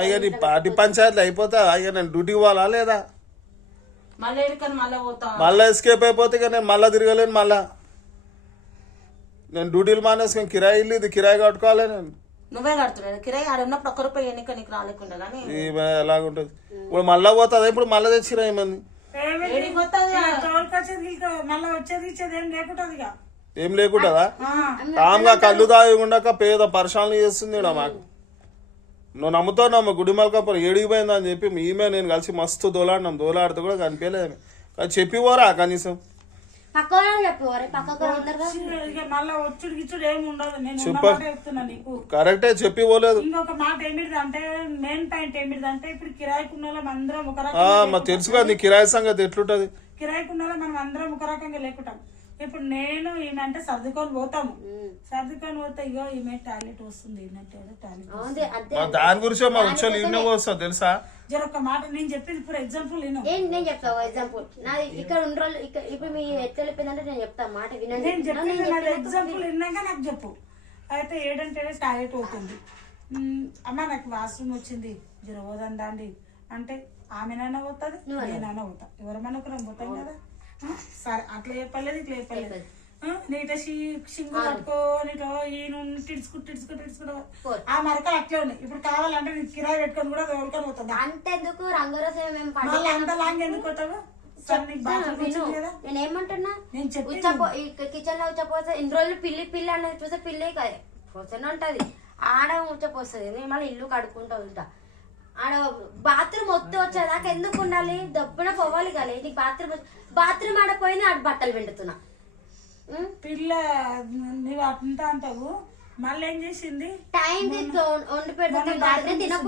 ఇక నీ పార్టీ పంచాయతీలు అయిపోతా ఇక నేను డ్యూటీకి పోవాలా లేదా మళ్ళా ఎస్కేప్ అయిపోతే ఇక నేను మళ్ళా తిరగలేను మళ్ళా నేను డ్యూటీలు మానేసుకొని కిరాయి ఇల్లు ఇది కిరాయి కట్టుకోవాలి నేను నువ్వే కడుతున్నాడు కిరాయి ఆడ ఉన్నప్పుడు ఒక్క రూపాయి ఎన్నిక నీకు రాలేకుండా కానీ ఎలాగుంటది ఇప్పుడు మళ్ళా పోతుందా ఇప్పుడు మళ్ళా తెచ్చిరా ఏమని ఏం లేకుంటదా కామ్గా కళ్ళు తాగి ఉండక పేద పరిశాలన చేస్తుంది మాకు నువ్వు నమ్ముతావు నమ్మ గుడిమల్కాపురం ఏడిగిపోయిందా అని చెప్పి ఈమె నేను కలిసి మస్తు దోలాడితే కూడా కనిపించలేదు కానీ చెప్పి పోరా కనీసం కరెక్టే చెప్పి పోలేదు ఇంకొక మాట ఏమిటిదంటే మెయిన్ పాయింట్ ఏమిటిదంటే ఇప్పుడు కిరాయికున్న అందరం ఒక తెలుసు కదా నీ కిరాయి సంగతి ఎట్లుంటది కిరాయికున్న మనం అందరం ఒక రకంగా లేకుంటాం ఇప్పుడు నేను ఈమె అంటే సర్దుకొని పోతాము సర్దుకొని పోతే ఇగో ఈమె టాయిలెట్ వస్తుంది దాని గురించి మా వచ్చాను ఈమె వస్తా తెలుసా జరొక్క మాట నేను చెప్పింది ఇప్పుడు ఎగ్జాంపుల్ నేను చెప్తావు ఎగ్జాంపుల్ నాది ఇక్కడ ఉన్న రోజులు ఇప్పుడు మీ ఎట్లా చెప్పిందంటే నేను చెప్తా మాట వినండి నేను చెప్పింది ఎగ్జాంపుల్ విన్నాక నాకు చెప్పు అయితే ఏడంటే టాయిలెట్ అవుతుంది అమ్మ నాకు వాష్రూమ్ వచ్చింది జర పోదందా అండి అంటే ఆమెనైనా పోతుంది నేనైనా పోతా ఎవరమైనా ఒకరం పోతాం కదా సరే అట్లా చెప్పలేదు ఇట్లా చెప్పలేదు నీట సింగు పట్టుకొని ఈయన టిడ్చుకుంటూ ఆ మరకలు అట్లే ఉన్నాయి ఇప్పుడు కావాలంటే నీకు కిరాయి పెట్టుకొని కూడా దోలుకొని పోతుంది అంతెందుకు రంగురసం అంత లాంగ్ ఎందుకు పోతావు నేను ఏమంటున్నా కిచెన్ లో ఉచ్చపోతే ఇన్ని రోజులు పిల్లి అనేది చూస్తే పిల్లి పోతూనే ఉంటది ఆడ ఉచ్చపోస్తుంది నేను మళ్ళీ ఇల్లు కడుక్కుంటూ ఉంటా ఆడ బాత్రూమ్ వద్దు వచ్చేదాకా ఎందుకు ఉండాలి దబ్బున పోవాలి కానీ నీకు బాత్రూమ్ ఆడపోయినా ఆడ బట్టలు పిండుతున్నా పిల్ల నువ్వు అంతా అంటావు మళ్ళీ ఏం చేసింది టైం వండి పెడుతుంది